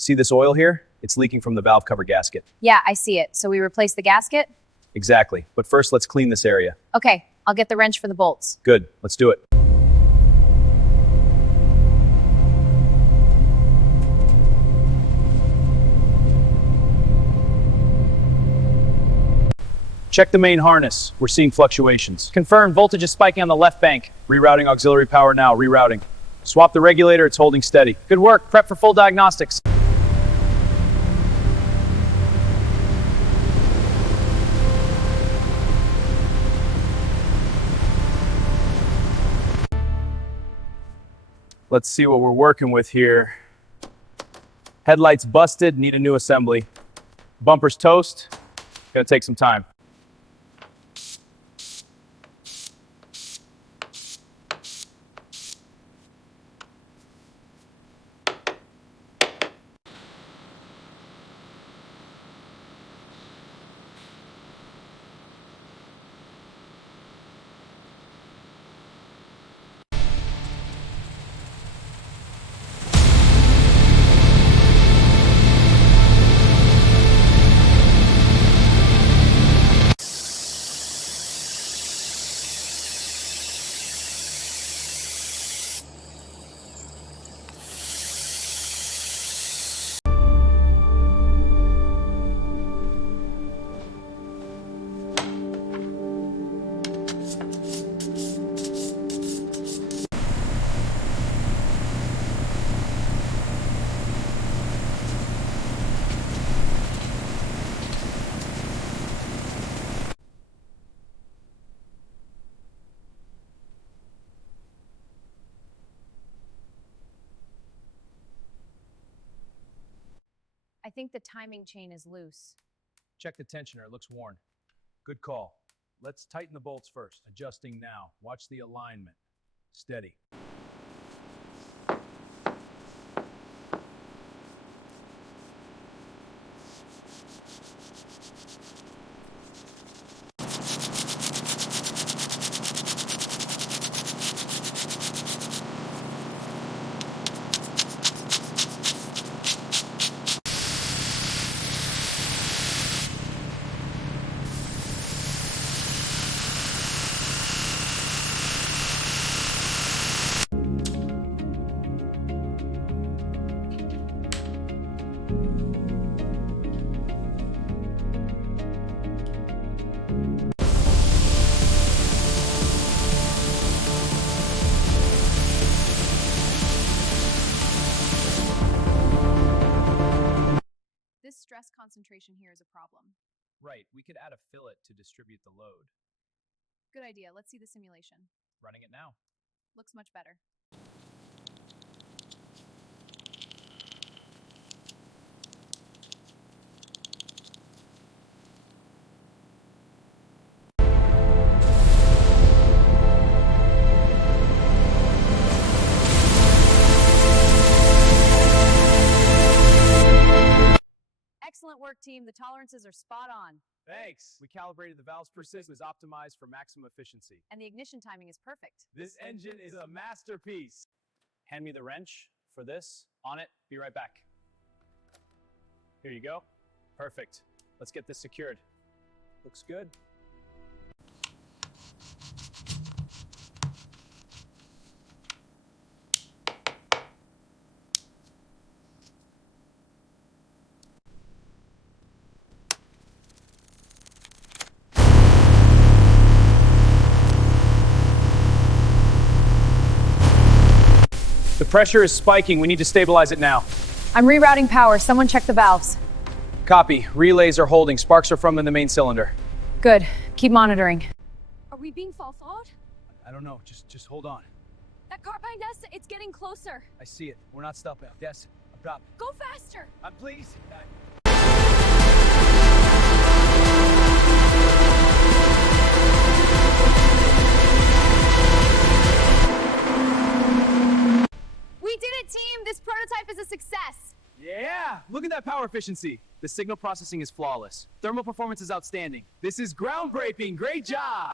See this oil here? It's leaking from the valve cover gasket. Yeah, I see it. So we replace the gasket? Exactly. But first, let's clean this area. Okay, I'll get the wrench for the bolts. Good. Let's do it. Check the main harness. We're seeing fluctuations. Confirmed, voltage is spiking on the left bank. Rerouting auxiliary power now. Rerouting. Swap the regulator. It's holding steady. Good work, prep for full diagnostics. Let's see what we're working with here. Headlights busted. Need a new assembly. Bumpers toast. Gonna take some time. I think the timing chain is loose. Check the tensioner. It looks worn. Good call. Let's tighten the bolts first. Adjusting now. Watch the alignment. Steady. This stress concentration here is a problem. Right. We could add a fillet to distribute the load. Good idea. Let's see the simulation. Running it now. Looks much better. Excellent work, team. The tolerances are spot on. Thanks. We calibrated the valves per system is optimized for maximum efficiency. And the ignition timing is perfect. This engine is a masterpiece. Hand me the wrench for this. On it. Be right back. Here you go. Perfect. Let's get this secured. Looks good. The pressure is spiking. We need to stabilize it now. I'm rerouting power. Someone check the valves. Copy. Relays are holding. Sparks are from in the main cylinder. Good. Keep monitoring. Are we being followed? I don't know. Just hold on. That car behind us, it's getting closer. I see it. We're not stopping. Yes. I'm dropping. Go faster. Please. We did it, team! This prototype is a success! Yeah! Look at that power efficiency. The signal processing is flawless. Thermal performance is outstanding. This is groundbreaking. Great job!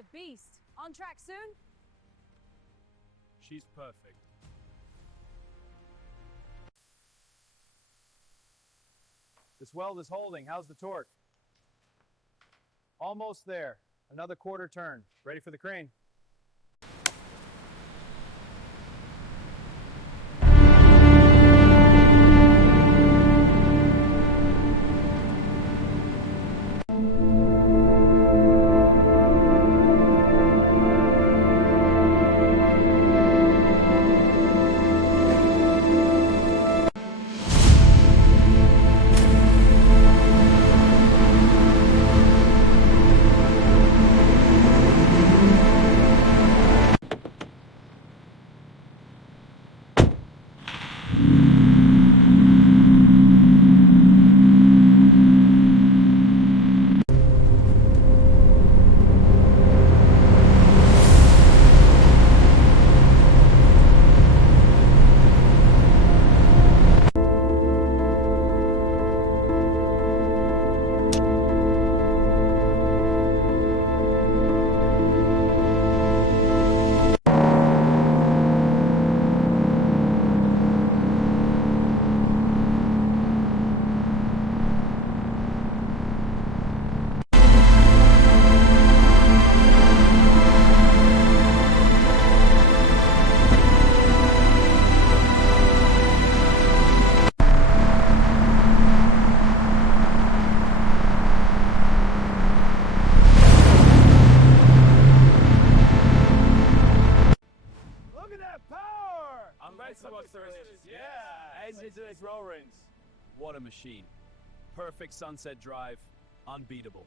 a beast. On track soon? She's perfect. This weld is holding. How's the torque? Almost there. Another quarter turn. Ready for the crane. What a machine. Perfect sunset drive, unbeatable.